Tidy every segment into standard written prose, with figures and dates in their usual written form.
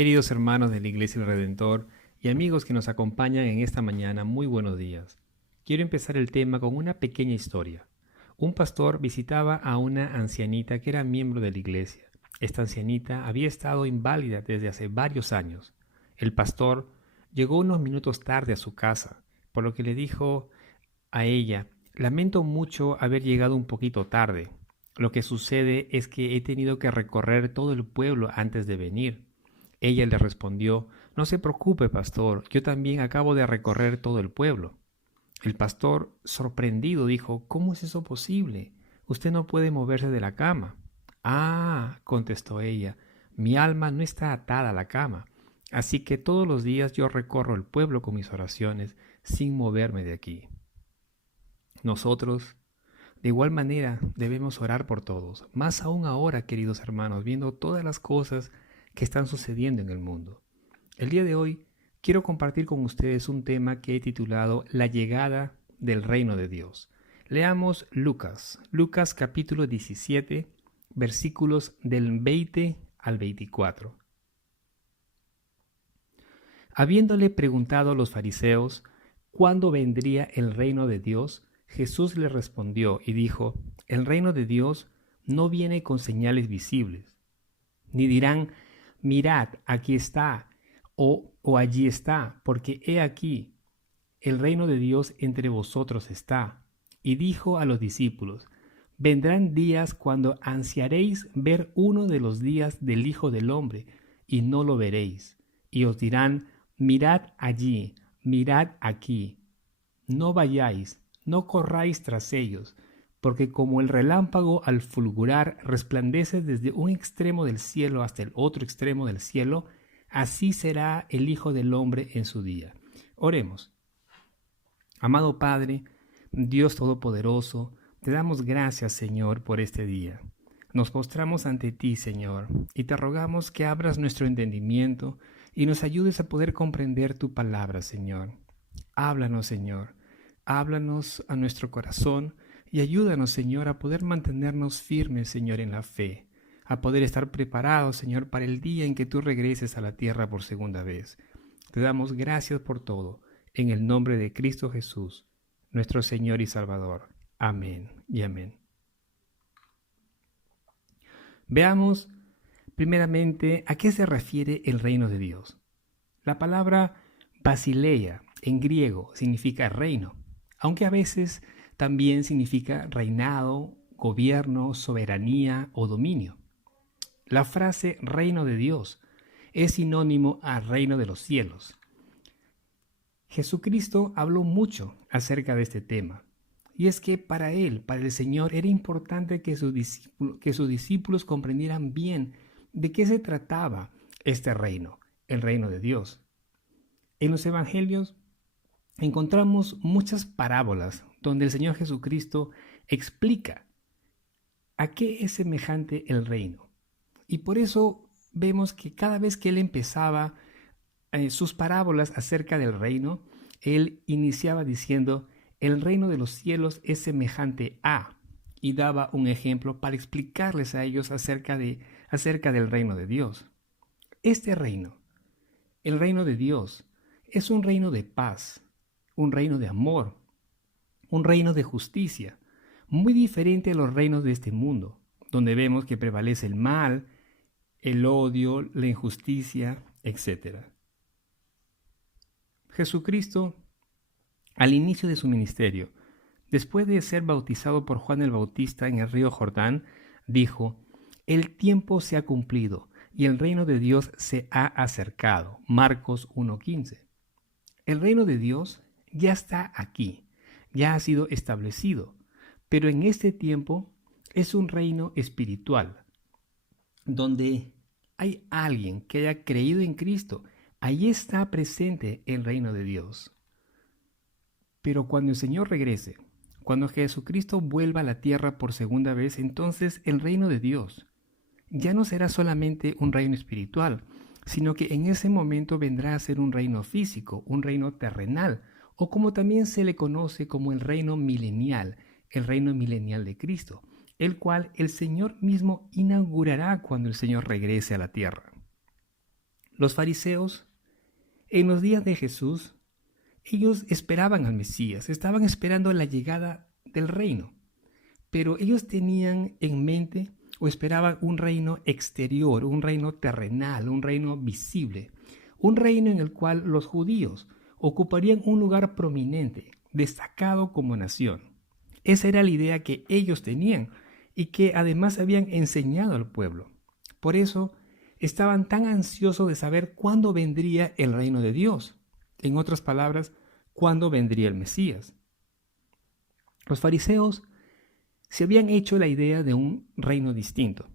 Queridos hermanos de la Iglesia del Redentor y amigos que nos acompañan en esta mañana, muy buenos días. Quiero empezar el tema con una pequeña historia. Un pastor visitaba a una ancianita que era miembro de la iglesia. Esta ancianita había estado inválida desde hace varios años. El pastor llegó unos minutos tarde a su casa, por lo que le dijo a ella: lamento mucho haber llegado un poquito tarde. Lo que sucede es que he tenido que recorrer todo el pueblo antes de venir. Ella le respondió: no se preocupe, pastor, yo también acabo de recorrer todo el pueblo. El pastor, sorprendido, dijo: ¿cómo es eso posible? Usted no puede moverse de la cama. Ah, contestó ella, mi alma no está atada a la cama, así que todos los días yo recorro el pueblo con mis oraciones sin moverme de aquí. Nosotros, de igual manera, debemos orar por todos, más aún ahora, queridos hermanos, viendo todas las cosas que están sucediendo en el mundo. El día de hoy quiero compartir con ustedes un tema que he titulado La llegada del reino de Dios. Leamos Lucas capítulo 17, versículos del 20 al 24. Habiéndole preguntado a los fariseos cuándo vendría el reino de Dios, Jesús le respondió y dijo: el reino de Dios no viene con señales visibles, ni dirán: mirad, aquí está, o allí está, porque he aquí, el reino de Dios entre vosotros está. Y dijo a los discípulos: vendrán días cuando ansiaréis ver uno de los días del Hijo del Hombre, y no lo veréis. Y os dirán: mirad allí, mirad aquí. No vayáis, no corráis tras ellos, porque como el relámpago al fulgurar resplandece desde un extremo del cielo hasta el otro extremo del cielo, así será el Hijo del Hombre en su día. Oremos. Amado Padre, Dios Todopoderoso, te damos gracias, Señor, por este día. Nos postramos ante ti, Señor, y te rogamos que abras nuestro entendimiento y nos ayudes a poder comprender tu palabra, Señor. Háblanos, Señor. Háblanos a nuestro corazón y ayúdanos, Señor, a poder mantenernos firmes, Señor, en la fe, a poder estar preparados, Señor, para el día en que tú regreses a la tierra por segunda vez. Te damos gracias por todo, en el nombre de Cristo Jesús, nuestro Señor y Salvador. Amén y amén. Veamos primeramente a qué se refiere el reino de Dios. La palabra basileia en griego significa reino, aunque a veces también significa reinado, gobierno, soberanía o dominio. La frase reino de Dios es sinónimo a reino de los cielos. Jesucristo habló mucho acerca de este tema, y es que para él, para el Señor, era importante que sus discípulos comprendieran bien de qué se trataba este reino, el reino de Dios. En los evangelios encontramos muchas parábolas donde el Señor Jesucristo explica a qué es semejante el reino. Y por eso vemos que cada vez que él empezaba sus parábolas acerca del reino, él iniciaba diciendo: el reino de los cielos es semejante a, y daba un ejemplo para explicarles a ellos acerca del reino de Dios. Este reino, el reino de Dios, es un reino de paz, un reino de amor, un reino de justicia, muy diferente a los reinos de este mundo, donde vemos que prevalece el mal, el odio, la injusticia, etc. Jesucristo, al inicio de su ministerio, después de ser bautizado por Juan el Bautista en el río Jordán, dijo: el tiempo se ha cumplido y el reino de Dios se ha acercado. Marcos 1:15. El reino de Dios ya está aquí, ya ha sido establecido, pero en este tiempo es un reino espiritual, donde hay alguien que haya creído en Cristo. Ahí está presente el reino de Dios. Pero cuando el Señor regrese, cuando Jesucristo vuelva a la tierra por segunda vez, entonces el reino de Dios ya no será solamente un reino espiritual, sino que en ese momento vendrá a ser un reino físico, un reino terrenal, o como también se le conoce como el reino milenial de Cristo, el cual el Señor mismo inaugurará cuando el Señor regrese a la tierra. Los fariseos, en los días de Jesús, ellos esperaban al Mesías, estaban esperando la llegada del reino, pero ellos tenían en mente o esperaban un reino exterior, un reino terrenal, un reino visible, un reino en el cual los judíos ocuparían un lugar prominente, destacado como nación. Esa era la idea que ellos tenían y que además habían enseñado al pueblo. Por eso estaban tan ansiosos de saber cuándo vendría el reino de Dios. En otras palabras, cuándo vendría el Mesías. Los fariseos se habían hecho la idea de un reino distinto.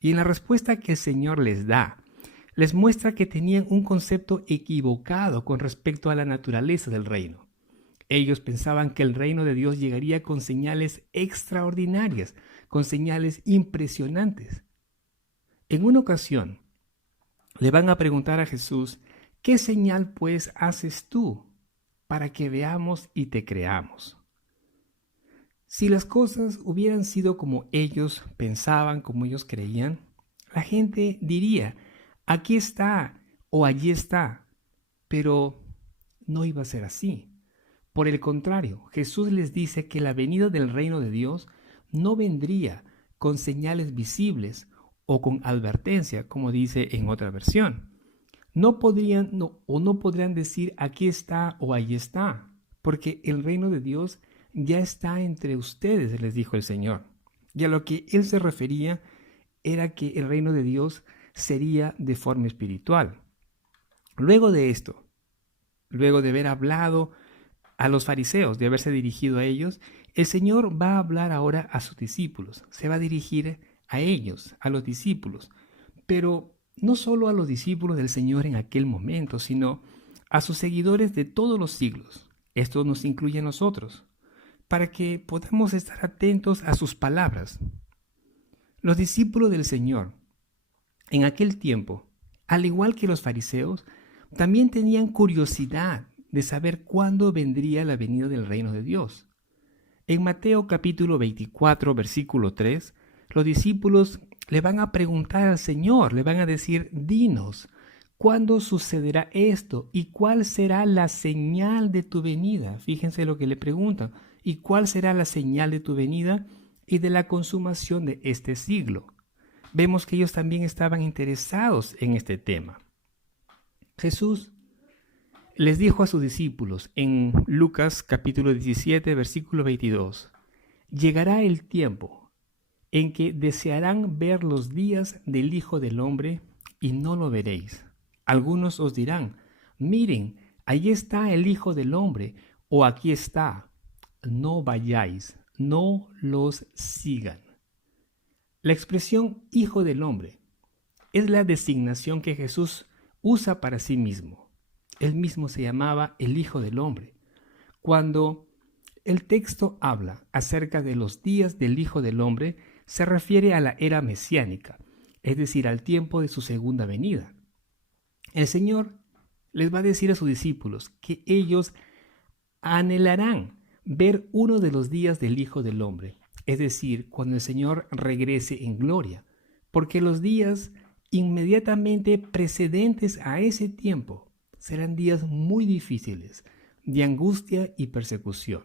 Y en la respuesta que el Señor les da, les muestra que tenían un concepto equivocado con respecto a la naturaleza del reino. Ellos pensaban que el reino de Dios llegaría con señales extraordinarias, con señales impresionantes. En una ocasión, le van a preguntar a Jesús, ¿qué señal pues haces tú para que veamos y te creamos? Si las cosas hubieran sido como ellos pensaban, como ellos creían, la gente diría, aquí está o allí está, pero no iba a ser así. Por el contrario, Jesús les dice que la venida del reino de Dios no vendría con señales visibles o con advertencia, como dice en otra versión. No podrían decir aquí está o allí está, porque el reino de Dios ya está entre ustedes, les dijo el Señor. Y a lo que él se refería era que el reino de Dios sería de forma espiritual. Luego de esto, luego de haber hablado a los fariseos, de haberse dirigido a ellos, el Señor va a hablar ahora a sus discípulos, se va a dirigir a ellos, a los discípulos, pero no solo a los discípulos del Señor en aquel momento, sino a sus seguidores de todos los siglos. Esto nos incluye a nosotros, para que podamos estar atentos a sus palabras. Los discípulos del Señor, en aquel tiempo, al igual que los fariseos, también tenían curiosidad de saber cuándo vendría la venida del reino de Dios. En Mateo capítulo 24, versículo 3, los discípulos le van a preguntar al Señor, le van a decir, dinos, ¿cuándo sucederá esto? ¿Y cuál será la señal de tu venida? Fíjense lo que le preguntan. ¿Y cuál será la señal de tu venida y de la consumación de este siglo? Vemos que ellos también estaban interesados en este tema. Jesús les dijo a sus discípulos en Lucas capítulo 17, versículo 22, llegará el tiempo en que desearán ver los días del Hijo del Hombre y no lo veréis. Algunos os dirán, miren, ahí está el Hijo del Hombre, o aquí está. No vayáis, no los sigan. La expresión Hijo del Hombre es la designación que Jesús usa para sí mismo. Él mismo se llamaba el Hijo del Hombre. Cuando el texto habla acerca de los días del Hijo del Hombre, se refiere a la era mesiánica, es decir, al tiempo de su segunda venida. El Señor les va a decir a sus discípulos que ellos anhelarán ver uno de los días del Hijo del Hombre, es decir, cuando el Señor regrese en gloria, porque los días inmediatamente precedentes a ese tiempo serán días muy difíciles, de angustia y persecución.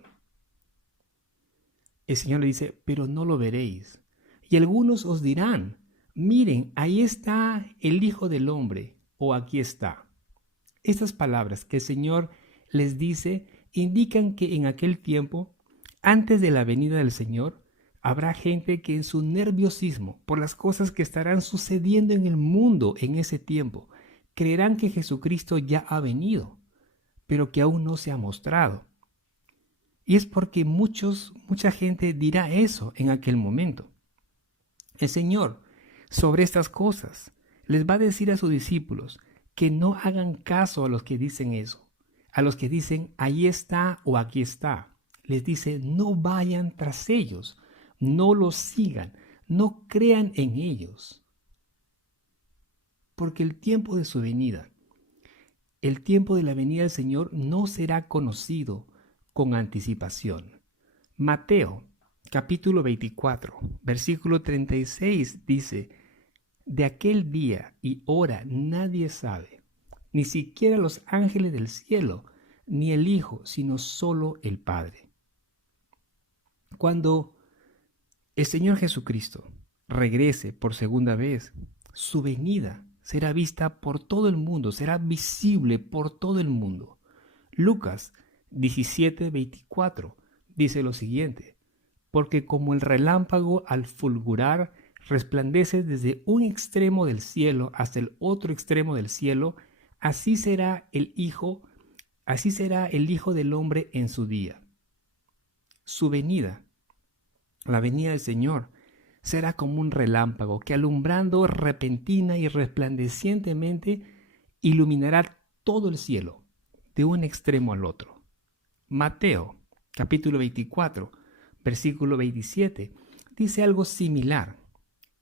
El Señor le dice, pero no lo veréis. Y algunos os dirán, miren, ahí está el Hijo del Hombre, o aquí está. Estas palabras que el Señor les dice indican que en aquel tiempo, antes de la venida del Señor, habrá gente que en su nerviosismo por las cosas que estarán sucediendo en el mundo en ese tiempo, creerán que Jesucristo ya ha venido, pero que aún no se ha mostrado. Y es porque mucha gente dirá eso en aquel momento. El Señor, sobre estas cosas, les va a decir a sus discípulos que no hagan caso a los que dicen eso, a los que dicen ahí está o aquí está. Les dice no vayan tras ellos, no los sigan, no crean en ellos. Porque el tiempo de su venida, el tiempo de la venida del Señor no será conocido con anticipación. Mateo capítulo 24, versículo 36 dice, de aquel día y hora nadie sabe, ni siquiera los ángeles del cielo, ni el Hijo, sino solo el Padre. Cuando el Señor Jesucristo regrese por segunda vez, su venida será vista por todo el mundo, será visible por todo el mundo. Lucas 17:24 dice lo siguiente: porque como el relámpago al fulgurar resplandece desde un extremo del cielo hasta el otro extremo del cielo, así será el Hijo del Hombre en su día. Su venida, la venida del Señor, será como un relámpago que alumbrando repentina y resplandecientemente iluminará todo el cielo, de un extremo al otro. Mateo, capítulo 24, versículo 27, dice algo similar.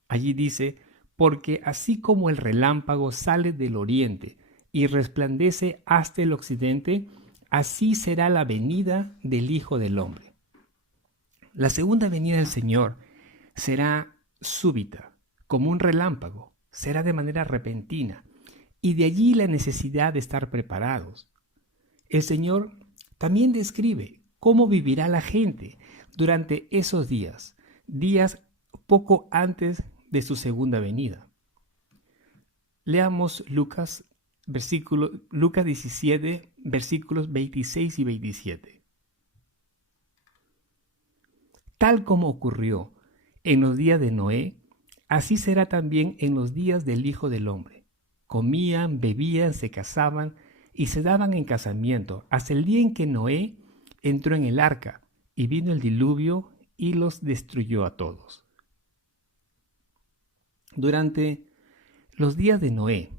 Allí dice: porque así como el relámpago sale del oriente y resplandece hasta el occidente, así será la venida del Hijo del Hombre. La segunda venida del Señor será súbita, como un relámpago, será de manera repentina, y de allí la necesidad de estar preparados. El Señor también describe cómo vivirá la gente durante esos días poco antes de su segunda venida. Leamos Lucas 17, versículos 26 y 27. Tal como ocurrió en los días de Noé, así será también en los días del Hijo del Hombre. Comían, bebían, se casaban y se daban en casamiento hasta el día en que Noé entró en el arca y vino el diluvio y los destruyó a todos. Durante los días de Noé,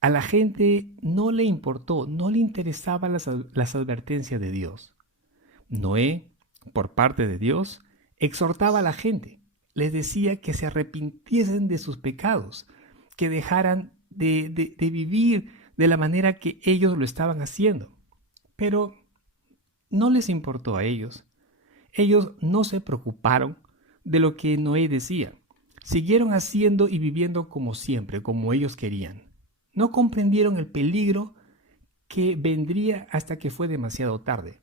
a la gente no le importó, no le interesaban las advertencias de Dios. Noé, por parte de Dios, exhortaba a la gente, les decía que se arrepintiesen de sus pecados, que dejaran de vivir de la manera que ellos lo estaban haciendo. Pero no les importó a ellos. Ellos no se preocuparon de lo que Noé decía. Siguieron haciendo y viviendo como siempre, como ellos querían. No comprendieron el peligro que vendría hasta que fue demasiado tarde.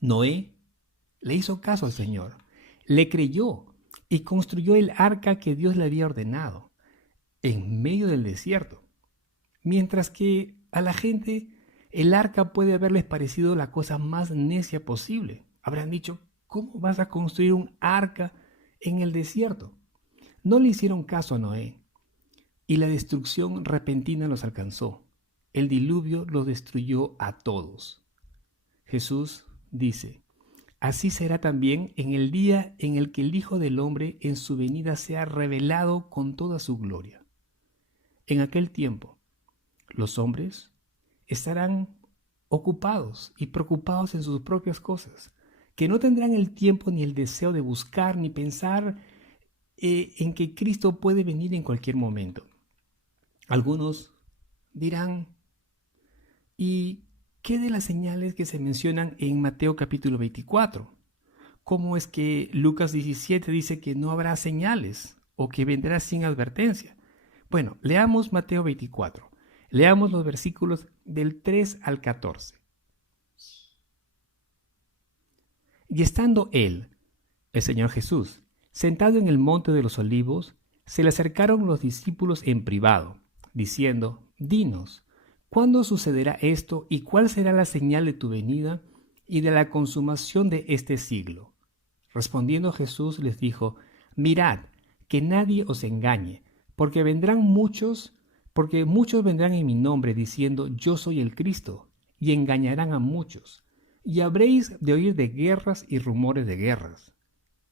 Noé le hizo caso al Señor, le creyó y construyó el arca que Dios le había ordenado en medio del desierto. Mientras que a la gente el arca puede haberles parecido la cosa más necia posible. Habrán dicho: ¿cómo vas a construir un arca en el desierto? No le hicieron caso a Noé y la destrucción repentina los alcanzó. El diluvio los destruyó a todos. Jesús dice: así será también en el día en el que el Hijo del Hombre en su venida sea revelado con toda su gloria. En aquel tiempo, los hombres estarán ocupados y preocupados en sus propias cosas, que no tendrán el tiempo ni el deseo de buscar ni pensar en que Cristo puede venir en cualquier momento. Algunos dirán: ¿y qué de las señales que se mencionan en Mateo capítulo 24? ¿Cómo es que Lucas 17 dice que no habrá señales o que vendrá sin advertencia? Bueno, leamos Mateo 24. Leamos los versículos del 3 al 14. Y estando él, el Señor Jesús, sentado en el monte de los olivos, se le acercaron los discípulos en privado, diciendo: dinos, ¿cuándo sucederá esto y cuál será la señal de tu venida y de la consumación de este siglo? Respondiendo Jesús les dijo: mirad, que nadie os engañe, porque muchos vendrán en mi nombre diciendo: yo soy el Cristo, y engañarán a muchos. Y habréis de oír de guerras y rumores de guerras.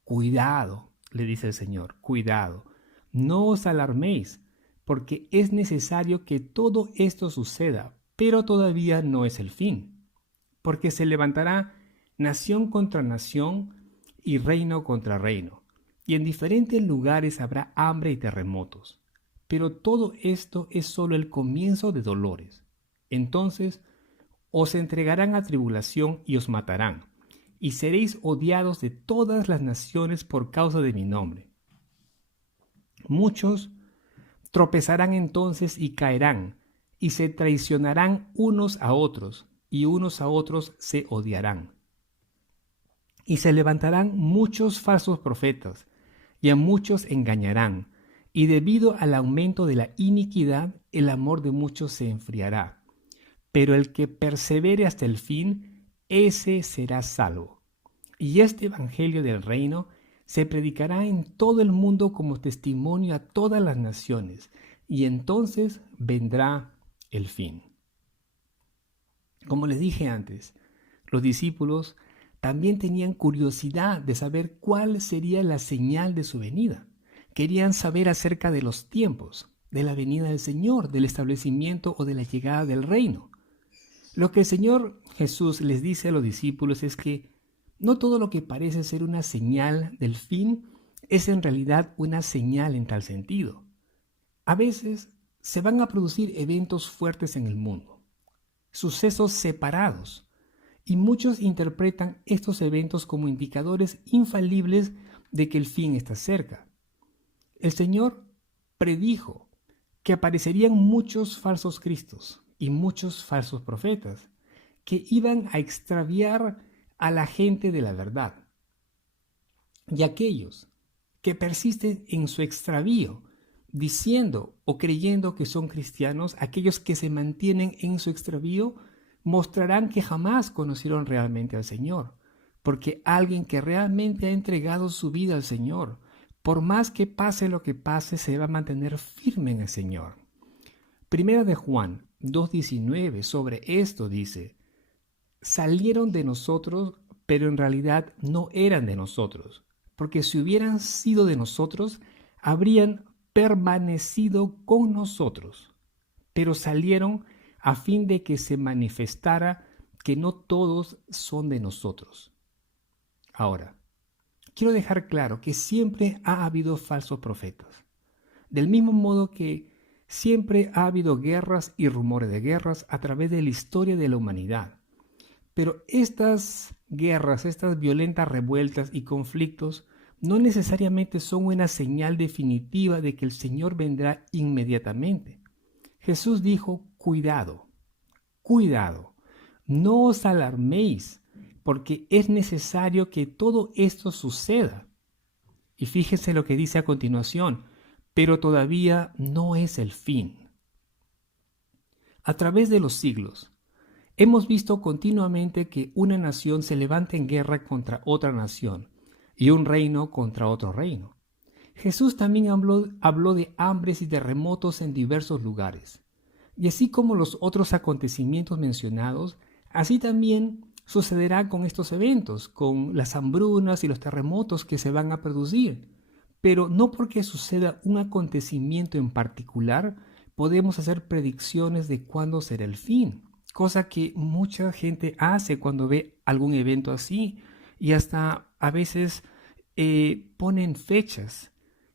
Cuidado, le dice el Señor, cuidado, no os alarméis, porque es necesario que todo esto suceda, pero todavía no es el fin. Porque se levantará nación contra nación y reino contra reino, y en diferentes lugares habrá hambre y terremotos. Pero todo esto es solo el comienzo de dolores. Entonces os entregarán a tribulación y os matarán, y seréis odiados de todas las naciones por causa de mi nombre. Muchos tropezarán entonces y caerán, y se traicionarán unos a otros, y unos a otros se odiarán. Y se levantarán muchos falsos profetas, y a muchos engañarán, y debido al aumento de la iniquidad, el amor de muchos se enfriará. Pero el que persevere hasta el fin, ese será salvo. Y este evangelio del reino se predicará en todo el mundo como testimonio a todas las naciones, y entonces vendrá el fin. Como les dije antes, los discípulos también tenían curiosidad de saber cuál sería la señal de su venida. Querían saber acerca de los tiempos, de la venida del Señor, del establecimiento o de la llegada del reino. Lo que el Señor Jesús les dice a los discípulos es que no todo lo que parece ser una señal del fin es en realidad una señal en tal sentido. A veces se van a producir eventos fuertes en el mundo, sucesos separados, y muchos interpretan estos eventos como indicadores infalibles de que el fin está cerca. El Señor predijo que aparecerían muchos falsos cristos y muchos falsos profetas que iban a extraviar a la gente de la verdad. Y aquellos que persisten en su extravío, diciendo o creyendo que son cristianos, aquellos que se mantienen en su extravío, mostrarán que jamás conocieron realmente al Señor, porque alguien que realmente ha entregado su vida al Señor, por más que pase lo que pase, se va a mantener firme en el Señor. Primera de Juan 2:19 sobre esto dice: salieron de nosotros, pero en realidad no eran de nosotros, porque si hubieran sido de nosotros, habrían permanecido con nosotros, pero salieron a fin de que se manifestara que no todos son de nosotros. Ahora, quiero dejar claro que siempre ha habido falsos profetas, del mismo modo que siempre ha habido guerras y rumores de guerras a través de la historia de la humanidad. Pero estas guerras, estas violentas revueltas y conflictos no necesariamente son una señal definitiva de que el Señor vendrá inmediatamente. Jesús dijo: cuidado, cuidado, no os alarméis, porque es necesario que todo esto suceda. Y fíjense lo que dice a continuación: pero todavía no es el fin. A través de los siglos, hemos visto continuamente que una nación se levanta en guerra contra otra nación y un reino contra otro reino. Jesús también habló de hambres y terremotos en diversos lugares. Y así como los otros acontecimientos mencionados, así también sucederá con estos eventos, con las hambrunas y los terremotos que se van a producir. Pero no porque suceda un acontecimiento en particular, podemos hacer predicciones de cuándo será el fin, cosa que mucha gente hace cuando ve algún evento así, y hasta a veces ponen fechas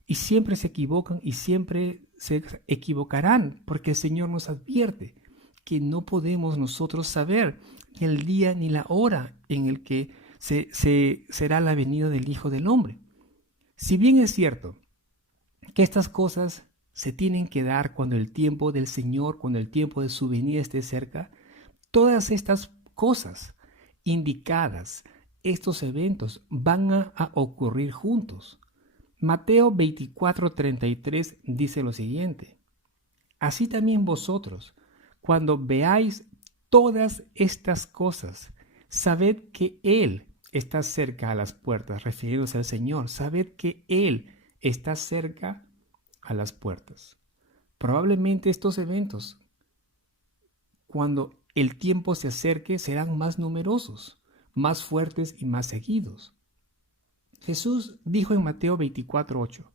y siempre se equivocan y siempre se equivocarán, porque el Señor nos advierte que no podemos nosotros saber ni el día ni la hora en el que será la venida del Hijo del Hombre. Si bien es cierto que estas cosas se tienen que dar cuando el tiempo del Señor, cuando el tiempo de su venida esté cerca, todas estas cosas indicadas, estos eventos van a ocurrir juntos. Mateo 24:33 dice lo siguiente: así también vosotros, cuando veáis todas estas cosas, sabed que Él está cerca a las puertas, refiriéndose al Señor. Sabed que Él está cerca a las puertas. Probablemente estos eventos, cuando el tiempo se acerque, serán más numerosos, más fuertes y más seguidos. Jesús dijo en Mateo 24:8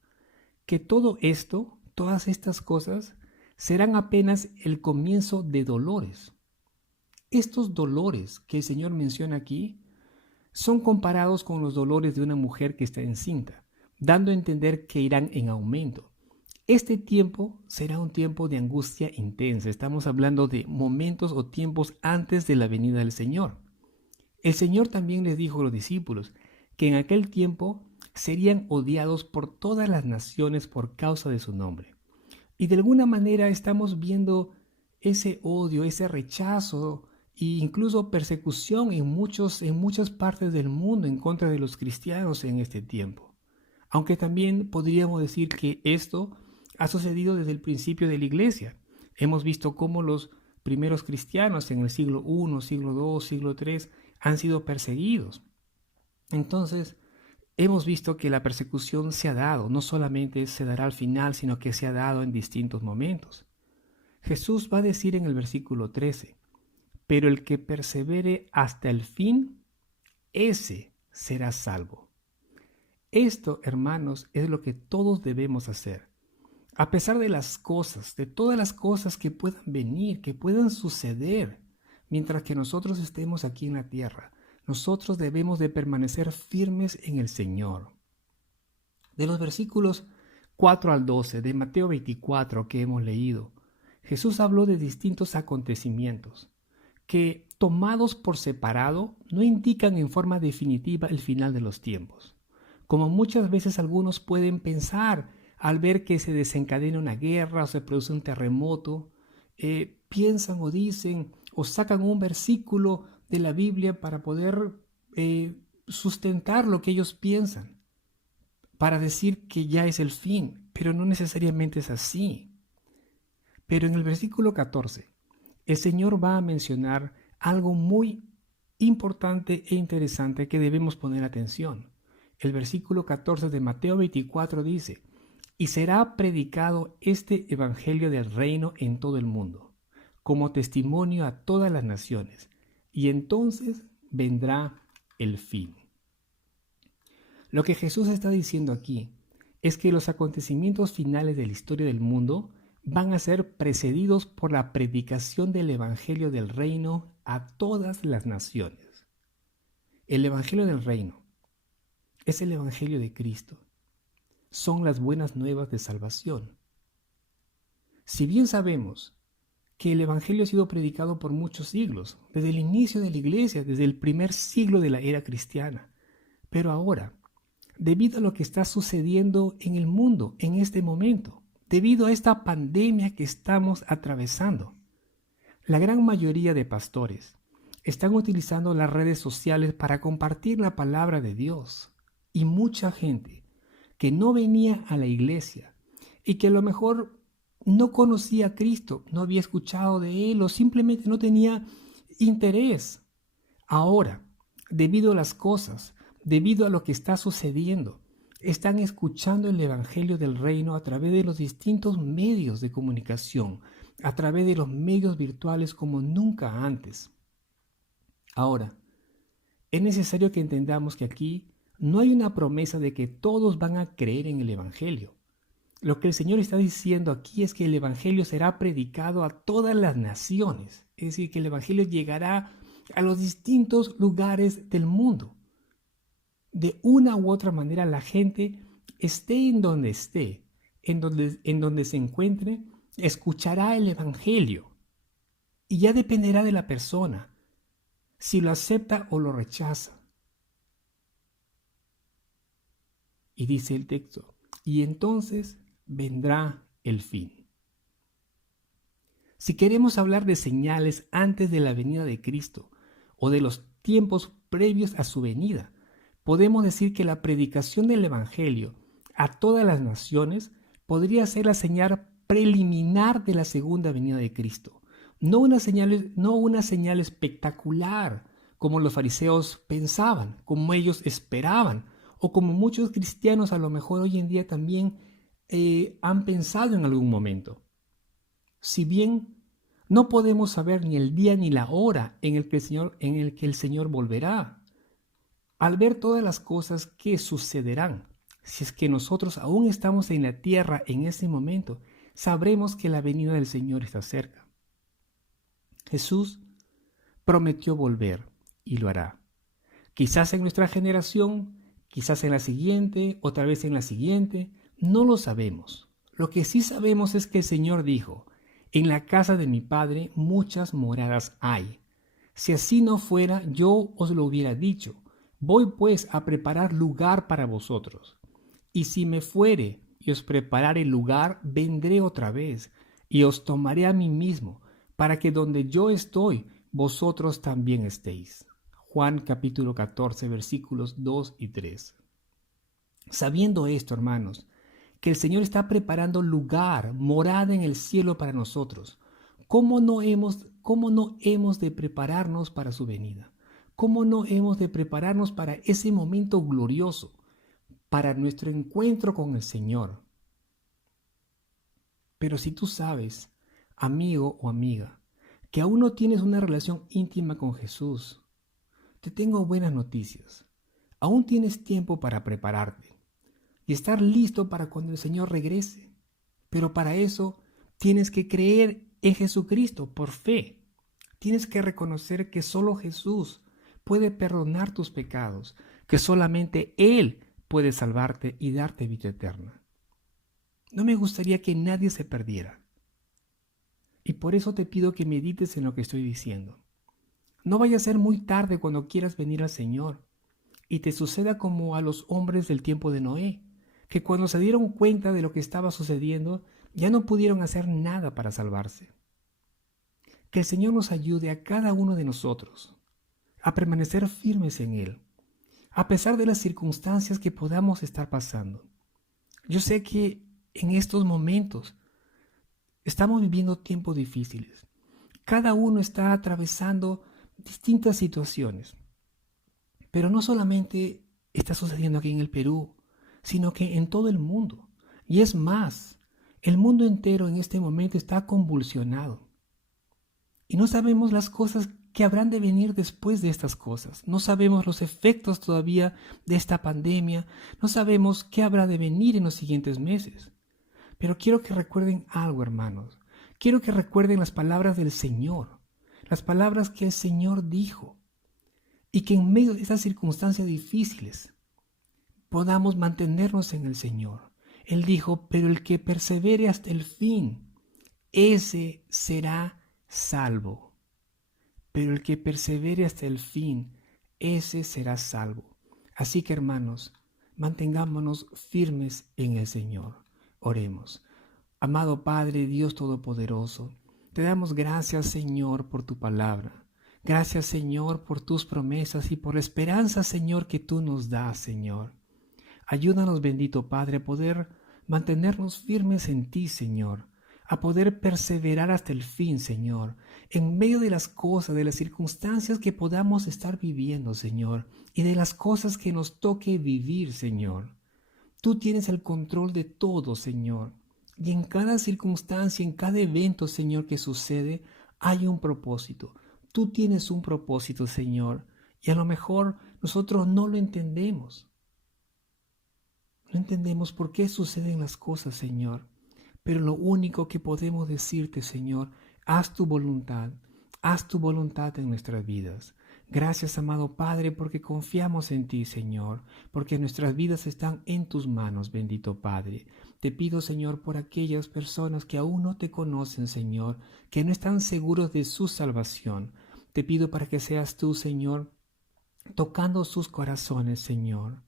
que todo esto, todas estas cosas, serán apenas el comienzo de dolores. Estos dolores que el Señor menciona aquí son comparados con los dolores de una mujer que está encinta, dando a entender que irán en aumento. Este tiempo será un tiempo de angustia intensa. Estamos hablando de momentos o tiempos antes de la venida del Señor. El Señor también les dijo a los discípulos que en aquel tiempo serían odiados por todas las naciones por causa de su nombre. Y de alguna manera estamos viendo ese odio, ese rechazo e incluso persecución en muchas partes del mundo en contra de los cristianos en este tiempo. Aunque también podríamos decir que esto ha sucedido desde el principio de la iglesia. Hemos visto cómo los primeros cristianos en el siglo I, siglo II, siglo III han sido perseguidos. Entonces, hemos visto que la persecución se ha dado, no solamente se dará al final, sino que se ha dado en distintos momentos. Jesús va a decir en el versículo 13, pero el que persevere hasta el fin, ese será salvo. Esto, hermanos, es lo que todos debemos hacer. A pesar de las cosas, de todas las cosas que puedan venir, que puedan suceder, mientras que nosotros estemos aquí en la tierra, nosotros debemos de permanecer firmes en el Señor. De los versículos 4 al 12 de Mateo 24 que hemos leído, Jesús habló de distintos acontecimientos que, tomados por separado, no indican en forma definitiva el final de los tiempos. Como muchas veces algunos pueden pensar al ver que se desencadena una guerra o se produce un terremoto, piensan o dicen o sacan un versículo de la Biblia para poder sustentar lo que ellos piensan, para decir que ya es el fin, pero no necesariamente es así. Pero en el versículo 14, el Señor va a mencionar algo muy importante e interesante que debemos poner atención. El versículo 14 de Mateo 24 dice, y será predicado este evangelio del reino en todo el mundo, como testimonio a todas las naciones, y entonces vendrá el fin. Lo que Jesús está diciendo aquí es que los acontecimientos finales de la historia del mundo van a ser precedidos por la predicación del evangelio del reino a todas las naciones. El evangelio del reino es el evangelio de Cristo. Son las buenas nuevas de salvación. Si bien sabemos que el evangelio ha sido predicado por muchos siglos, desde el inicio de la iglesia, desde el primer siglo de la era cristiana, pero ahora, debido a lo que está sucediendo en el mundo en este momento, debido a esta pandemia que estamos atravesando, la gran mayoría de pastores están utilizando las redes sociales para compartir la palabra de Dios, y mucha gente que no venía a la iglesia y que a lo mejor no conocía a Cristo, no había escuchado de Él o simplemente no tenía interés. Ahora, debido a las cosas, debido a lo que está sucediendo, están escuchando el evangelio del reino a través de los distintos medios de comunicación, a través de los medios virtuales como nunca antes. Ahora, es necesario que entendamos que aquí no hay una promesa de que todos van a creer en el evangelio. Lo que el Señor está diciendo aquí es que el evangelio será predicado a todas las naciones, es decir, que el evangelio llegará a los distintos lugares del mundo. De una u otra manera, la gente, esté en donde en donde se encuentre, escuchará el evangelio. Y ya dependerá de la persona si lo acepta o lo rechaza. Y dice el texto, y entonces vendrá el fin. Si queremos hablar de señales antes de la venida de Cristo o de los tiempos previos a su venida, podemos decir que la predicación del evangelio a todas las naciones podría ser la señal preliminar de la segunda venida de Cristo. No una señal espectacular como los fariseos pensaban, como ellos esperaban, o como muchos cristianos a lo mejor hoy en día también han pensado en algún momento. Si bien no podemos saber ni el día ni la hora en el que el Señor volverá, al ver todas las cosas que sucederán, si es que nosotros aún estamos en la tierra en ese momento, sabremos que la venida del Señor está cerca. Jesús prometió volver y lo hará. Quizás en nuestra generación, quizás en la siguiente, otra vez en la siguiente, no lo sabemos. Lo que sí sabemos es que el Señor dijo, en la casa de mi Padre muchas moradas hay. Si así no fuera, yo os lo hubiera dicho. Voy pues a preparar lugar para vosotros. Y si me fuere y os preparare lugar, vendré otra vez y os tomaré a mí mismo, para que donde yo estoy, vosotros también estéis. Juan capítulo 14, versículos 2 y 3. Sabiendo esto, hermanos, que el Señor está preparando lugar, morada en el cielo para nosotros, cómo no hemos de prepararnos para su venida? ¿Cómo no hemos de prepararnos para ese momento glorioso, para nuestro encuentro con el Señor? Pero si tú sabes, amigo o amiga, que aún no tienes una relación íntima con Jesús, te tengo buenas noticias. Aún tienes tiempo para prepararte y estar listo para cuando el Señor regrese. Pero para eso tienes que creer en Jesucristo por fe. Tienes que reconocer que solo Jesús puede perdonar tus pecados, que solamente Él puede salvarte y darte vida eterna. No me gustaría que nadie se perdiera. Y por eso te pido que medites en lo que estoy diciendo. No vaya a ser muy tarde cuando quieras venir al Señor y te suceda como a los hombres del tiempo de Noé, que cuando se dieron cuenta de lo que estaba sucediendo, ya no pudieron hacer nada para salvarse. Que el Señor nos ayude a cada uno de nosotros a permanecer firmes en Él, a pesar de las circunstancias que podamos estar pasando. Yo sé que en estos momentos estamos viviendo tiempos difíciles. Cada uno está atravesando distintas situaciones. Pero no solamente está sucediendo aquí en el Perú, sino que en todo el mundo. Y es más, el mundo entero en este momento está convulsionado. Y no sabemos las cosas que habrán de venir después de estas cosas. No sabemos los efectos todavía de esta pandemia. No sabemos qué habrá de venir en los siguientes meses. Pero quiero que recuerden algo, hermanos. Quiero que recuerden las palabras del Señor. Las palabras que el Señor dijo. Y que en medio de esas circunstancias difíciles podamos mantenernos en el Señor. Él dijo, pero el que persevere hasta el fin, ese será salvo. Pero el que persevere hasta el fin, ese será salvo. Así que, hermanos, mantengámonos firmes en el Señor. Oremos. Amado Padre, Dios Todopoderoso, te damos gracias, Señor, por tu palabra. Gracias, Señor, por tus promesas y por la esperanza, Señor, que tú nos das, Señor. Ayúdanos, bendito Padre, a poder mantenernos firmes en ti, Señor, a poder perseverar hasta el fin, Señor, en medio de las cosas, de las circunstancias que podamos estar viviendo, Señor, y de las cosas que nos toque vivir, Señor. Tú tienes el control de todo, Señor, y en cada circunstancia, en cada evento, Señor, que sucede, hay un propósito. Tú tienes un propósito, Señor, y a lo mejor nosotros no lo entendemos. No entendemos por qué suceden las cosas, Señor. Pero lo único que podemos decirte, Señor, haz tu voluntad en nuestras vidas. Gracias, amado Padre, porque confiamos en ti, Señor, porque nuestras vidas están en tus manos, bendito Padre. Te pido, Señor, por aquellas personas que aún no te conocen, Señor, que no están seguros de su salvación. Te pido para que seas tú, Señor, tocando sus corazones, Señor,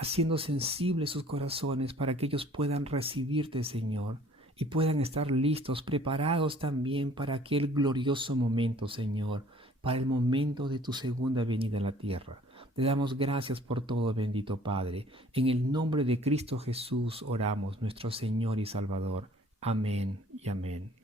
haciendo sensibles sus corazones para que ellos puedan recibirte, Señor, y puedan estar listos, preparados también para aquel glorioso momento, Señor, para el momento de tu segunda venida a la tierra. Te damos gracias por todo, bendito Padre. En el nombre de Cristo Jesús oramos, nuestro Señor y Salvador. Amén y amén.